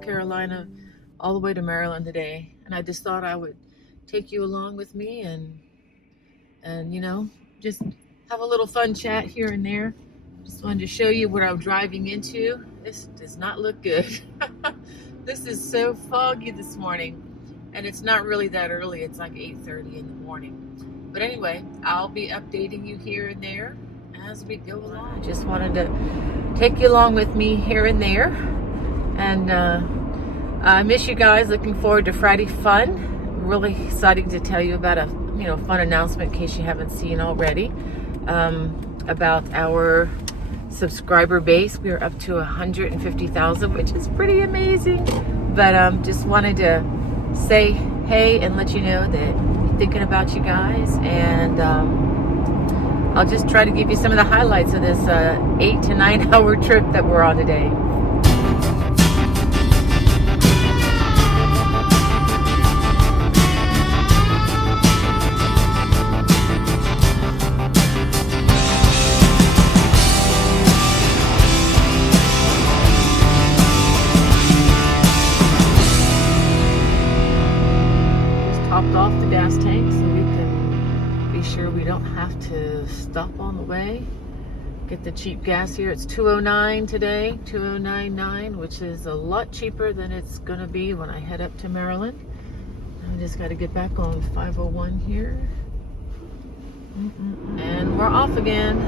South Carolina all the way to Maryland today, and I just thought I would take you along with me and just have a little fun chat here and there. Just wanted to show you what I'm driving into. This does not look good. This is so foggy this morning, and it's not really that early. It's like 8:30 in the morning. But anyway, I'll be updating you here and there as we go along. I just wanted to take you along with me here and there. And I miss you guys. Looking forward to Friday fun. Really excited to tell you about a fun announcement in case you haven't seen already, about our subscriber base. We are up to 150,000, which is pretty amazing. But just wanted to say hey and let you know that I'm thinking about you guys, and I'll just try to give you some of the highlights of this 8 to 9 hour trip that we're on today. Topped off the gas tank so we can be sure we don't have to stop on the way. Get the cheap gas here. It's $2.09 today, $2.099, which is a lot cheaper than it's gonna be when I head up to Maryland. I just got to get back on 501 here, and we're off again.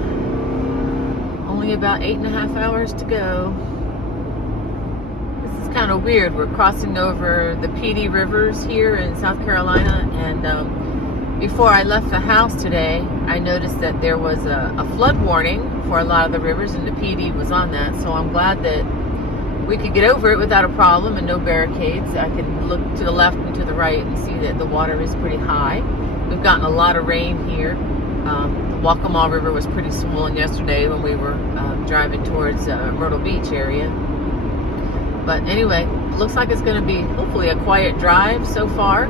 Only about 8.5 hours to go. It's kind of weird. We're crossing over the PD rivers here in South Carolina, and before I left the house today, I noticed that there was a flood warning for a lot of the rivers, and the PD was on that. So I'm glad that we could get over it without a problem and no barricades. I can look to the left and to the right and see that the water is pretty high. We've gotten a lot of rain here. The Waccamaw River was pretty swollen yesterday when we were driving towards Myrtle Beach area. But anyway, looks like it's going to be hopefully a quiet drive so far.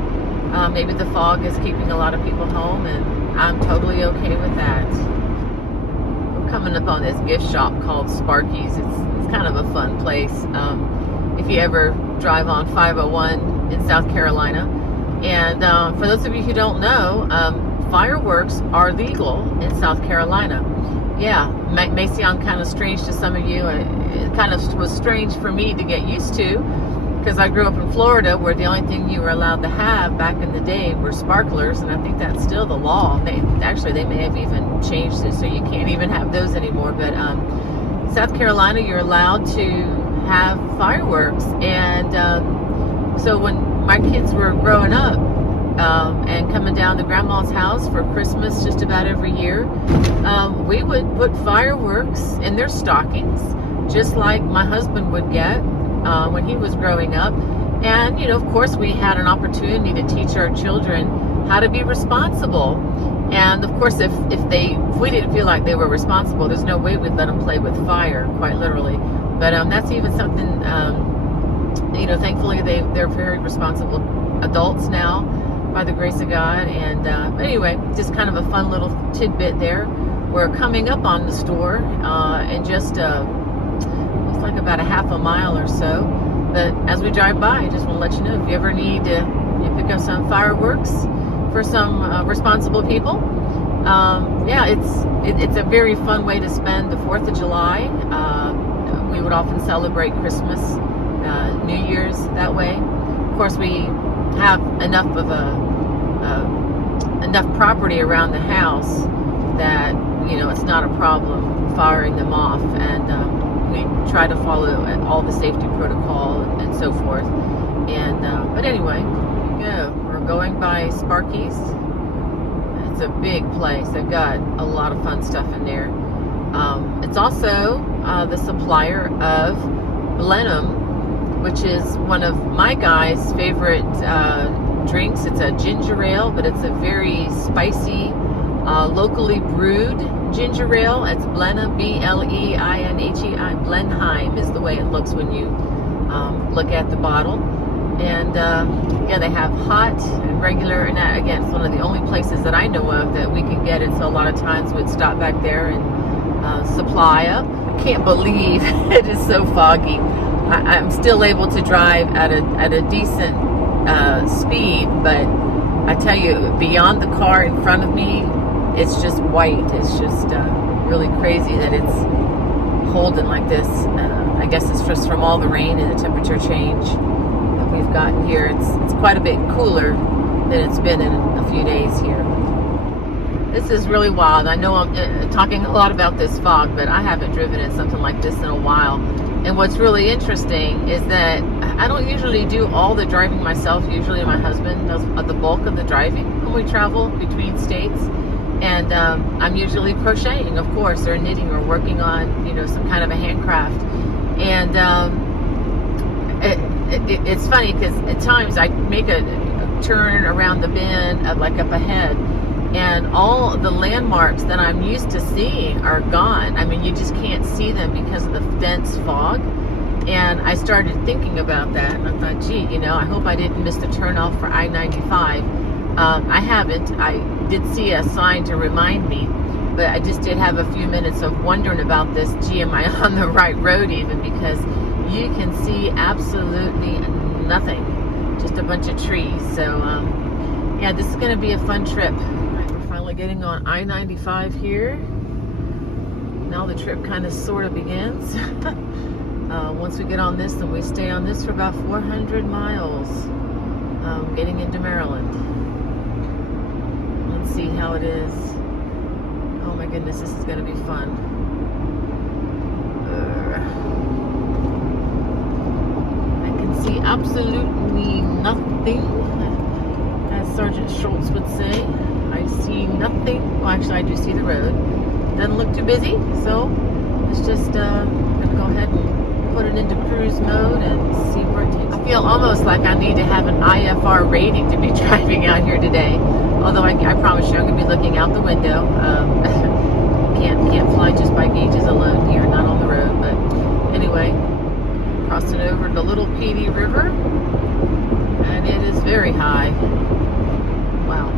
Maybe the fog is keeping a lot of people home, and I'm totally okay with that. We're coming up on this gift shop called Sparky's. It's kind of a fun place if you ever drive on 501 in South Carolina. And for those of you who don't know, fireworks are legal in South Carolina. Yeah, may sound kind of strange to some of you. It kind of was strange for me to get used to, because I grew up in Florida, where the only thing you were allowed to have back in the day were sparklers, and I think that's still the law. They may have even changed it so you can't even have those anymore. But South Carolina, you're allowed to have fireworks, and so when my kids were growing up and coming down to Grandma's house for Christmas just about every year, we would put fireworks in their stockings, just like my husband would get when he was growing up. And of course, we had an opportunity to teach our children how to be responsible. And of course, if we didn't feel like they were responsible, there's no way we'd let them play with fire, quite literally. But that's even something, thankfully they're very responsible adults now, by the grace of God. And anyway, just kind of a fun little tidbit there. We're coming up on the store in just looks like about a half a mile or so. But as we drive by, I just want to let you know, if you ever need to pick up some fireworks for some responsible people, it's a very fun way to spend the 4th of July. We would often celebrate Christmas, New Year's that way. Of course, we have enough property around the house that it's not a problem firing them off, and we try to follow all the safety protocol and so forth. And but anyway, we're going by Sparky's. It's a big place. They've got a lot of fun stuff in there. It's also the supplier of Blenheim, which is one of my guys' favorite drinks. It's a ginger ale, but it's a very spicy, locally brewed ginger ale. It's Blenheim, B-L-E-I-N-H-E-I. Blenheim is the way it looks when you look at the bottle. And they have hot and regular, and that, again, it's one of the only places that I know of that we can get it. So a lot of times we'd stop back there and supply up. I can't believe it is so foggy. I'm still able to drive at a decent speed, but I tell you, beyond the car in front of me, it's just white. It's just really crazy that it's holding like this. I guess it's just from all the rain and the temperature change that we've gotten here. It's quite a bit cooler than it's been in a few days here. This is really wild. I know I'm talking a lot about this fog, but I haven't driven in something like this in a while. And what's really interesting is that I don't usually do all the driving myself. Usually my husband does the bulk of the driving when we travel between states. And I'm usually crocheting, of course, or knitting, or working on, some kind of a handcraft. And it's funny because at times I make a turn around the bend, like up ahead, and all the landmarks that I'm used to seeing are gone. I mean, you just can't see them because of the dense fog. And I started thinking about that, and I thought, gee, I hope I didn't miss the turnoff for I-95. I haven't. I did see a sign to remind me, but I just did have a few minutes of wondering about this. Gee, am I on the right road even? Because you can see absolutely nothing, just a bunch of trees. So, yeah, this is going to be a fun trip. We're finally getting on I-95 here. Now the trip kind of sort of begins. Once we get on this, then we stay on this for about 400 miles, getting into Maryland. Let's see how it is. Oh my goodness, this is going to be fun. I can see absolutely nothing, as Sergeant Schultz would say. I see nothing. Well, actually, I do see the road. Doesn't look too busy, so it's just going to go ahead and put it into cruise mode and see where it takes. I feel almost like I need to have an IFR rating to be driving out here today. Although I promise you, I'm going to be looking out the window. Can't fly just by gauges alone here, not on the road. But anyway, crossing over the Little Petey River, and it is very high. Wow.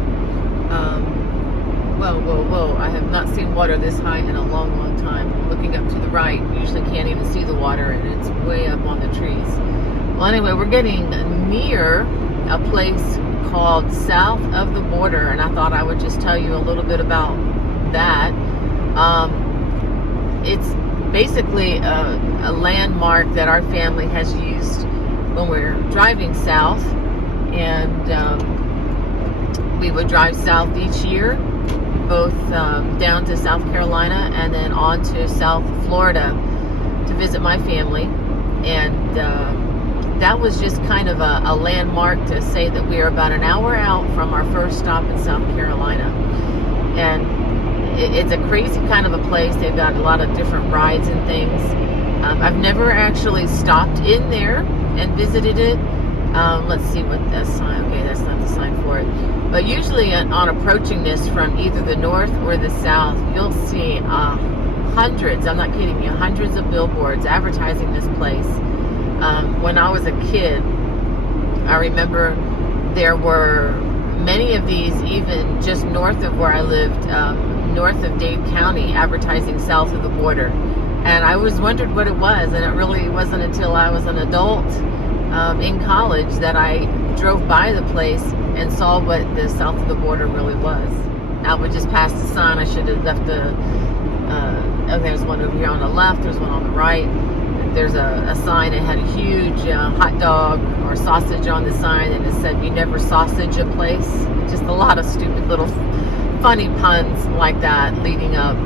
Whoa. I have not seen water this high in a long, long time. Looking up to the right, you usually can't even see the water, and it's way up on the trees. Well, anyway, we're getting near a place called South of the Border, and I thought I would just tell you a little bit about that. It's basically a landmark that our family has used when we're driving south, and we would drive south each year, both down to South Carolina and then on to South Florida to visit my family. And that was just kind of a landmark to say that we are about an hour out from our first stop in South Carolina. And it's a crazy kind of a place. They've got a lot of different rides and things. I've never actually stopped in there and visited it. Let's see what that sign, okay, that's not the sign for it. But usually on approaching this from either the north or the south, you'll see hundreds, I'm not kidding you, hundreds of billboards advertising this place. When I was a kid, I remember there were many of these even just north of where I lived, north of Dade County, advertising south of the border. And I always wondered what it was, and it really wasn't until I was an adult in college that I drove by the place and saw what the south of the border really was. I would just pass the sign. I should have left oh, there's one over here on the left, there's one on the right. There's a sign that had a huge hot dog or sausage on the sign, and it said, "You never sausage a place." Just a lot of stupid little funny puns like that leading up.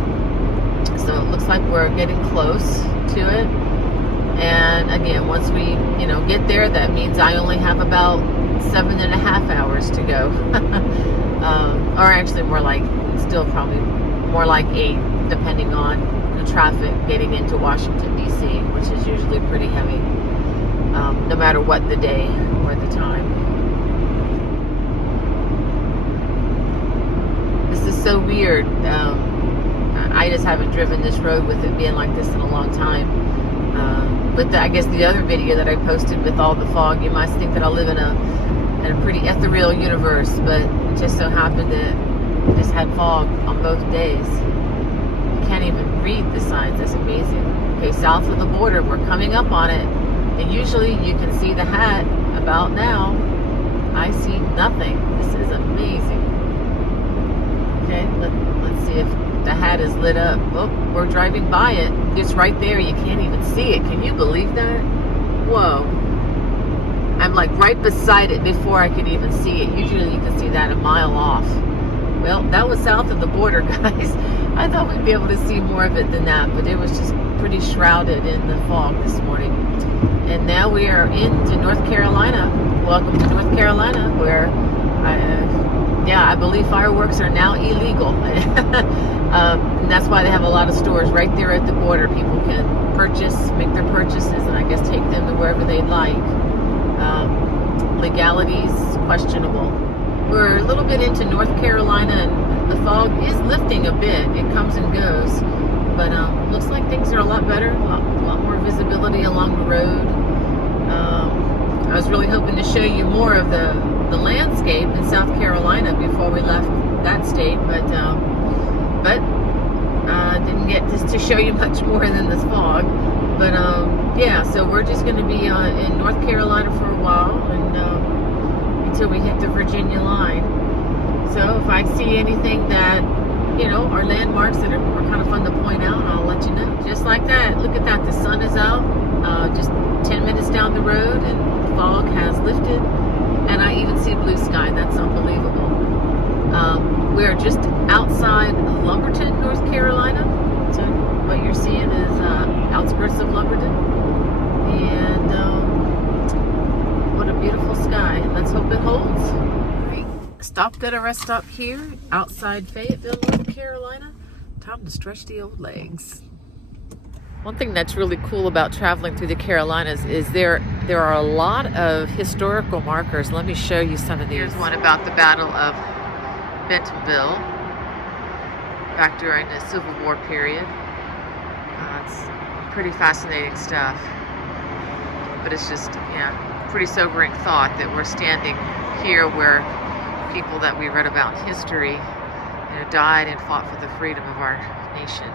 So it looks like we're getting close to it. And again, once we, get there, that means I only have about 7.5 hours to go. Or actually still probably more like 8, depending on the traffic getting into Washington, D.C., which is usually pretty heavy, no matter what the day or the time. This is so weird. I just haven't driven this road with it being like this in a long time. But I guess the other video that I posted with all the fog, you must think that I live in a pretty ethereal universe, but it just so happened that it just had fog on both days. You can't even read the signs. That's amazing. Okay, south of the border, we're coming up on it. And usually you can see the hat about now. I see nothing. This is amazing. Okay, let's see if the hat is lit up. Oh, we're driving by it. It's right there. You can't even see it. Can you believe that? Whoa. I'm like right beside it before I could even see it. Usually you can see that a mile off. Well, that was south of the border, guys. I thought we'd be able to see more of it than that, but it was just pretty shrouded in the fog this morning. And now we are into North Carolina. Welcome to North Carolina, where I believe fireworks are now illegal. And that's why they have a lot of stores right there at the border. People can make their purchases, and I guess take them to wherever they'd like. Legality's questionable. We're a little bit into North Carolina, and the fog is lifting a bit. It comes and goes, but looks like things are a lot better, a lot more visibility along the road. I was really hoping to show you more of the landscape in South Carolina before we left that state, but didn't get to show you much more than this fog. But yeah, so we're just going to be in North Carolina for a while, and until we hit the Virginia line. So if I see anything that, are landmarks that are kind of fun to point out, I'll let you know. Just like that. Look at that. The sun is out just 10 minutes down the road, and the fog has lifted, and I even see blue sky. That's unbelievable. We're just outside Lumberton, North Carolina. So what you're seeing is outskirts of Lumberton, and what a beautiful sky. Let's hope it holds. All right. Stopped at a rest stop here outside Fayetteville, North Carolina. Time to stretch the old legs. One thing that's really cool about traveling through the Carolinas is there are a lot of historical markers. Let me show you some of these. Here's one about the Battle of Bentonville back during the Civil War period. It's pretty fascinating stuff, but it's just pretty sobering thought that we're standing here where people that we read about in history died and fought for the freedom of our nation.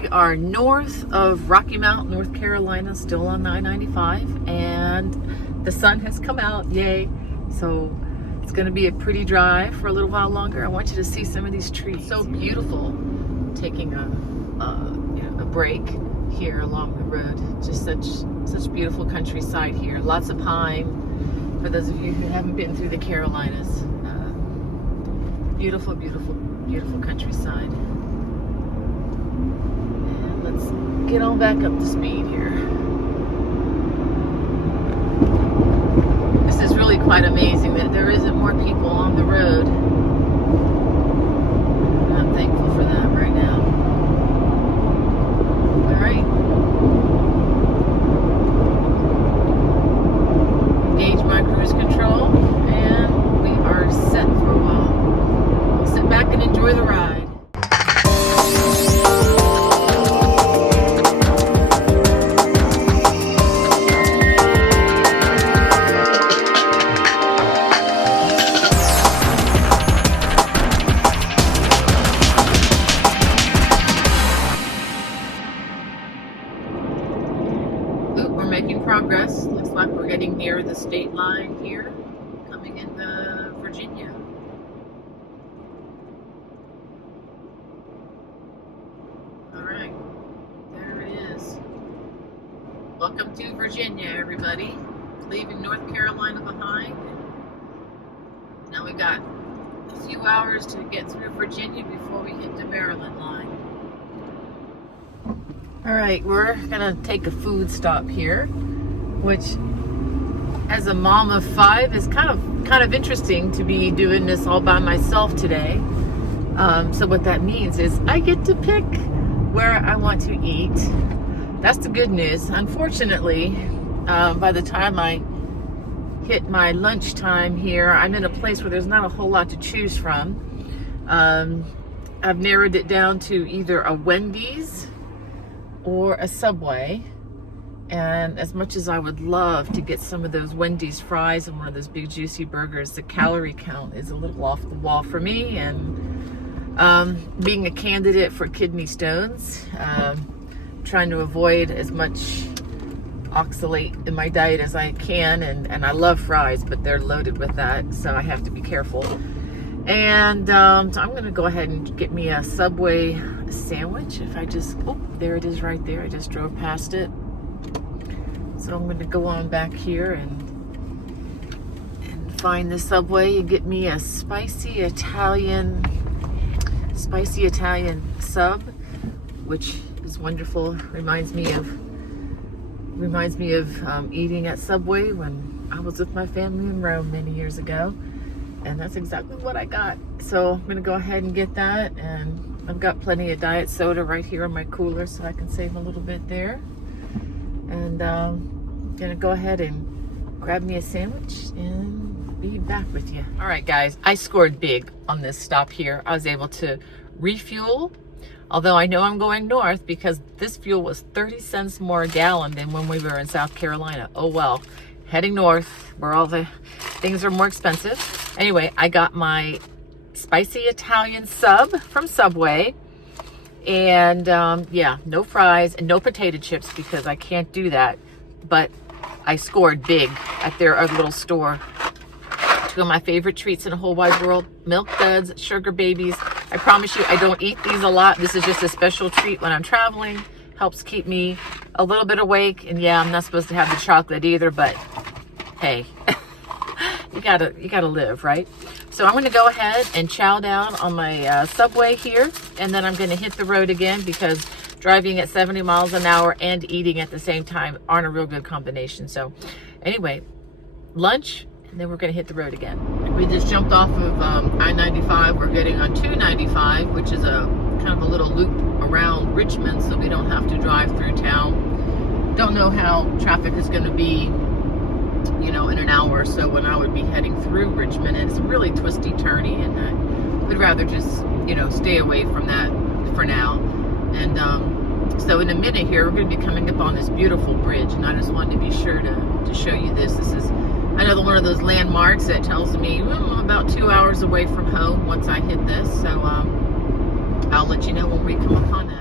We are north of Rocky Mount, North Carolina, still on I-95, and the sun has come out, yay. So it's going to be a pretty drive for a little while longer. I want you to see some of these trees. So beautiful. Taking a break here along the road. Just such beautiful countryside here. Lots of pine. For those of you who haven't been through the Carolinas, beautiful, beautiful, beautiful countryside. And let's get on back up to speed here. This is really quite amazing that there isn't more people on the road. I'm thankful for that right now. All right. Engage my cruise control, and we are set for a while. We'll sit back and enjoy the ride. Making progress. Looks like we're getting near the state line here, coming into Virginia. All right, there it is. Welcome to Virginia, everybody. Leaving North Carolina behind. Now we got a few hours to get through Virginia before we hit the Maryland line. All right, we're gonna take a food stop here, which as a mom of 5 is kind of interesting to be doing this all by myself today. So what that means is I get to pick where I want to eat. That's the good news. Unfortunately, by the time I hit my lunchtime here, I'm in a place where there's not a whole lot to choose from. I've narrowed it down to either a Wendy's or a Subway, and as much as I would love to get some of those Wendy's fries and one of those big juicy burgers, the calorie count is a little off the wall for me, and being a candidate for kidney stones, trying to avoid as much oxalate in my diet as I can, and I love fries, but they're loaded with that, so I have to be careful. And so I'm gonna go ahead and get me a Subway sandwich. If I just, oh, there it is right there. I just drove past it. So I'm gonna go on back here and find the Subway and get me a spicy Italian sub, which is wonderful. Reminds me of eating at Subway when I was with my family in Rome many years ago, and that's exactly what I got. So I'm gonna go ahead and get that, and I've got plenty of diet soda right here in my cooler, so I can save a little bit there. And I'm gonna go ahead and grab me a sandwich and be back with you. All right, guys, I scored big on this stop here. I was able to refuel, although I know I'm going north because this fuel was 30 cents more a gallon than when we were in South Carolina. Oh well, heading north where all the things are more expensive. Anyway, I got my spicy Italian sub from Subway, and yeah, no fries and no potato chips because I can't do that, but I scored big at their other little store. Two of my favorite treats in the whole wide world: Milk Duds, Sugar Babies. I promise you, I don't eat these a lot. This is just a special treat when I'm traveling. Helps keep me a little bit awake. And yeah, I'm not supposed to have the chocolate either, but hey, you gotta live, right? So I'm gonna go ahead and chow down on my Subway here, and then I'm gonna hit the road again because driving at 70 miles an hour and eating at the same time aren't a real good combination. So anyway, lunch, and then we're gonna hit the road again. We just jumped off of I-95. We're getting on 295, which is a kind of a little loop around Richmond, so we don't have to drive through town. Don't know how traffic is gonna be, you know, in an hour or so when I would be heading through Richmond. And it's really twisty, turny, and I would rather just, you know, stay away from that for now. And so in a minute here, we're gonna be coming up on this beautiful bridge, and I just wanted to be sure to show you this. This is another one of those landmarks that tells me I'm about 2 hours away from home once I hit this. So I'll let you know when we come upon that.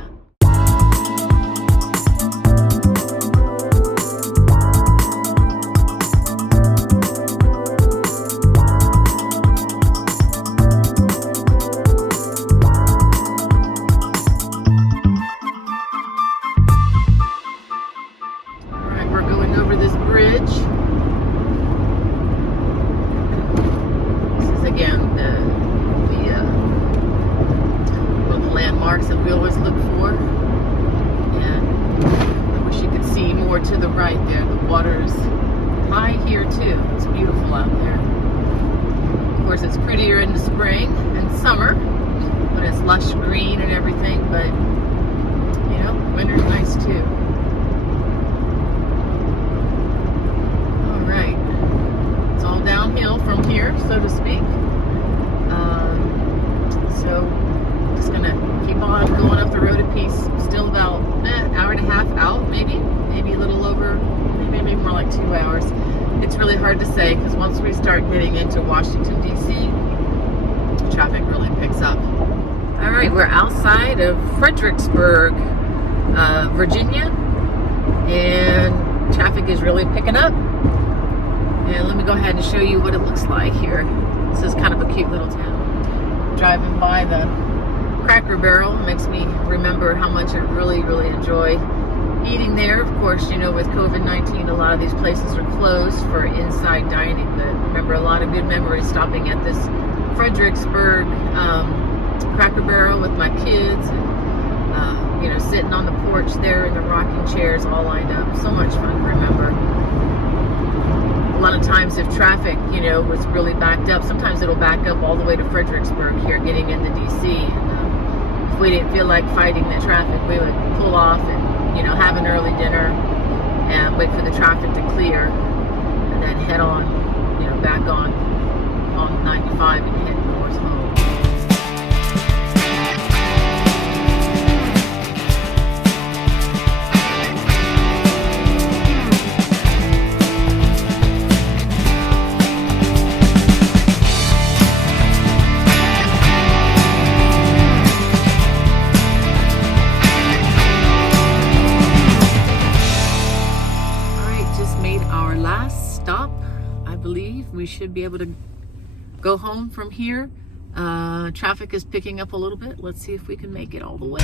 All right, we're going over this bridge. Again, one of the landmarks that we always look for. And I wish you could see more to the right there. The water's high here too. It's beautiful out there. Of course, it's prettier in the spring and summer when it's lush green and everything, but you know, winter's nice too. All right, it's all downhill from here, so to speak. So just gonna keep on going up the road a piece. Still about hour and a half out, maybe a little over, maybe more like 2 hours. It's really hard to say because once we start getting into Washington D.C., traffic really picks up. All right, we're outside of Fredericksburg, Virginia, and traffic is really picking up. And let me go ahead and show you what it looks like here. This is kind of a cute little town. Driving by the Cracker Barrel makes me remember how much I really enjoy eating there. Of course, you know, with COVID-19, a lot of these places are closed for inside dining, but I remember a lot of good memories stopping at this Fredericksburg Cracker Barrel with my kids, and you know, sitting on the porch there in the rocking chairs all lined up. So much fun to remember. A lot of times if traffic, you know, was really backed up, sometimes it'll back up all the way to Fredericksburg here getting into DC. And if we didn't feel like fighting the traffic, we would pull off and, you know, have an early dinner and wait for the traffic to clear and then head on, you know, back on 95 and head north home. stop. I believe we should be able to go home from here. Traffic is picking up a little bit. Let's see if we can make it all the way.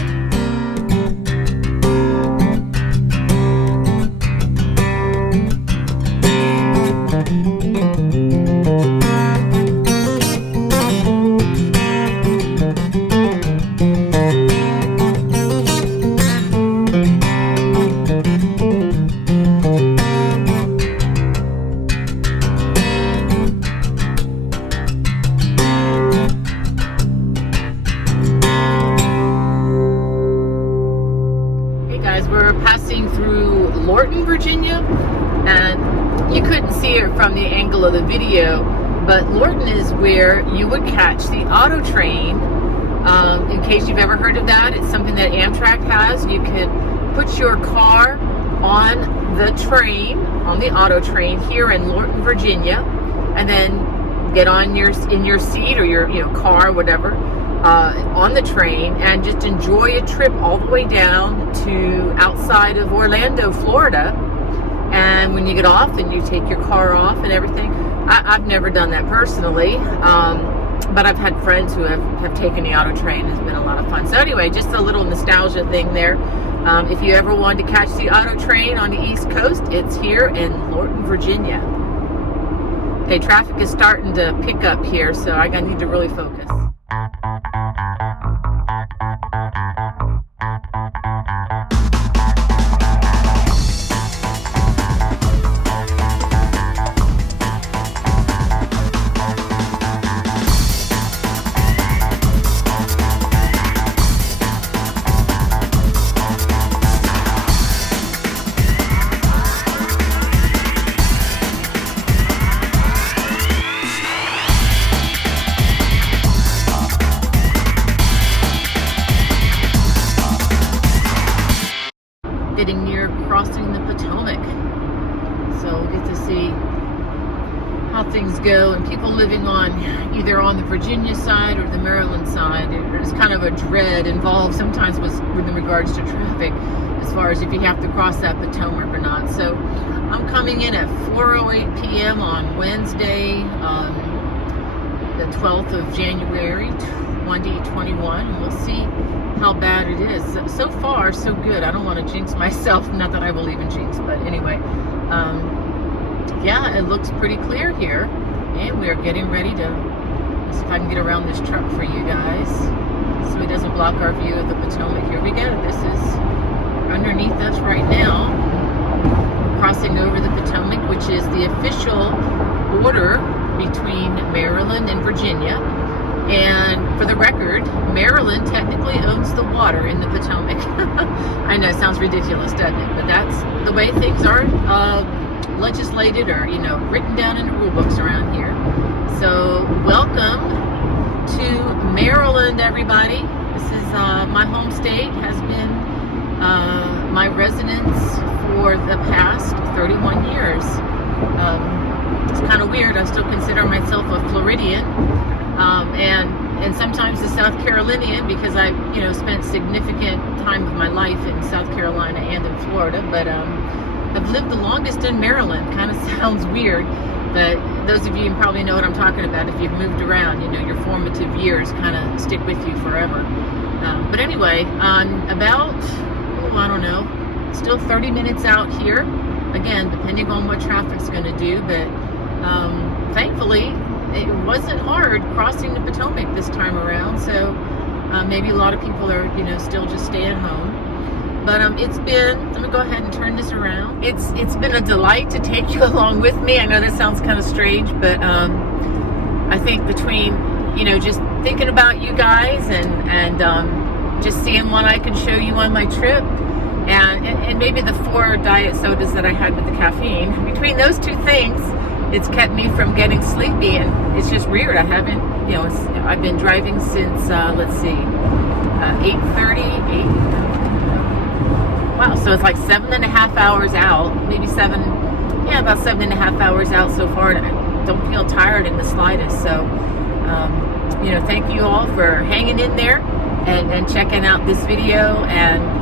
We're passing through Lorton, Virginia, and you couldn't see it from the angle of the video, but Lorton is where you would catch the auto train. In case you've ever heard of that, it's something that Amtrak has. You could put your car on the train, on the auto train here in Lorton, Virginia, and then get on in your seat or your car, whatever, on the train, and just enjoy a trip all the way down to outside of Orlando, Florida. And when you get off, then you take your car off and everything. I've never done that personally, but I've had friends who have taken the auto train. It's been a lot of fun. So anyway, just a little nostalgia thing there. If you ever wanted to catch the auto train on the East Coast, it's here in Lorton, Virginia. Okay, traffic is starting to pick up here, so I need to really focus. Getting near crossing the Potomac, so we'll get to see how things go. And people living on either on the Virginia side or the Maryland side, there's kind of a dread involved sometimes with regards to traffic, as far as if you have to cross that Potomac or not. So I'm coming in at 4:08 p.m. on Wednesday, the 12th of January 2021, and we'll see how bad it is. So far, so good. I don't want to jinx myself. Not that I believe in jinx, but anyway, yeah, it looks pretty clear here, and we're getting ready to. Let's see if I can get around this truck for you guys, so it doesn't block our view of the Potomac. Here we go. This is underneath us right now. We're crossing over the Potomac, which is the official border between Maryland and Virginia. And for the record, Maryland technically owns the water in the Potomac. I know, it sounds ridiculous, doesn't it? But that's the way things are legislated or, written down in the rule books around here. So welcome to Maryland, everybody. This is my home state, has been my residence for the past 31 years. It's kind of weird. I still consider myself a Floridian. And sometimes a South Carolinian, because I, spent significant time of my life in South Carolina and in Florida, but I've lived the longest in Maryland. Kind of sounds weird, but those of you probably know what I'm talking about. If you've moved around, your formative years kind of stick with you forever. But anyway, about, I don't know, still 30 minutes out here. Again, depending on what traffic's going to do, but thankfully, it wasn't hard crossing the Potomac this time around, so maybe a lot of people are, still just staying home. But it's been, let me go ahead and turn this around. It's been a delight to take you along with me. I know that sounds kind of strange, but I think between, just thinking about you guys and just seeing what I can show you on my trip, and maybe the 4 diet sodas that I had with the caffeine, between those two things, it's kept me from getting sleepy. And it's just weird. I haven't, I've been driving since, let's see, 8:30. Wow, so it's like 7.5 hours out, maybe about 7.5 hours out so far, and I don't feel tired in the slightest. So, thank you all for hanging in there and checking out this video. And,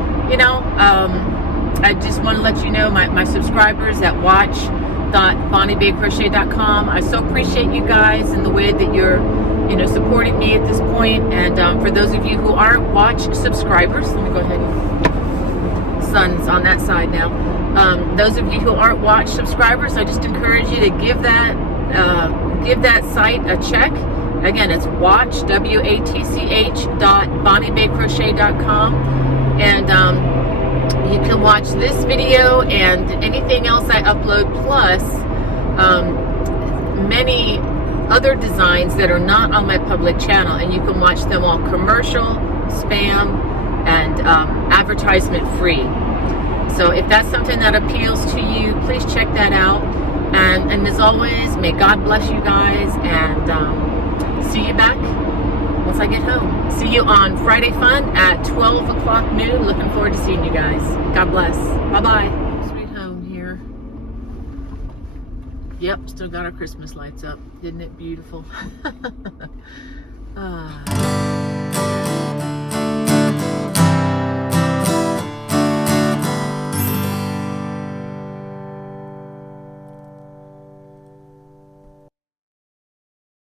I just want to let you know, my subscribers that watch www.bonniebaycrochet.com. I so appreciate you guys and the way that you're, supporting me at this point. And for those of you who aren't watch subscribers, let me go ahead and sun's on that side now. Those of you who aren't watch subscribers, I just encourage you to give that site a check. Again, it's watch, WATCH.bonniebaycrochet.com, and you can watch this video and anything else I upload, plus many other designs that are not on my public channel, and you can watch them all commercial, spam, and advertisement free. So if that's something that appeals to you, please check that out. And as always, may God bless you guys, and see you back once I get home. See you on Friday Fun at 12 o'clock noon. Looking forward to seeing you guys. God bless. Bye-bye. Sweet home here. Yep, still got our Christmas lights up. Isn't it beautiful?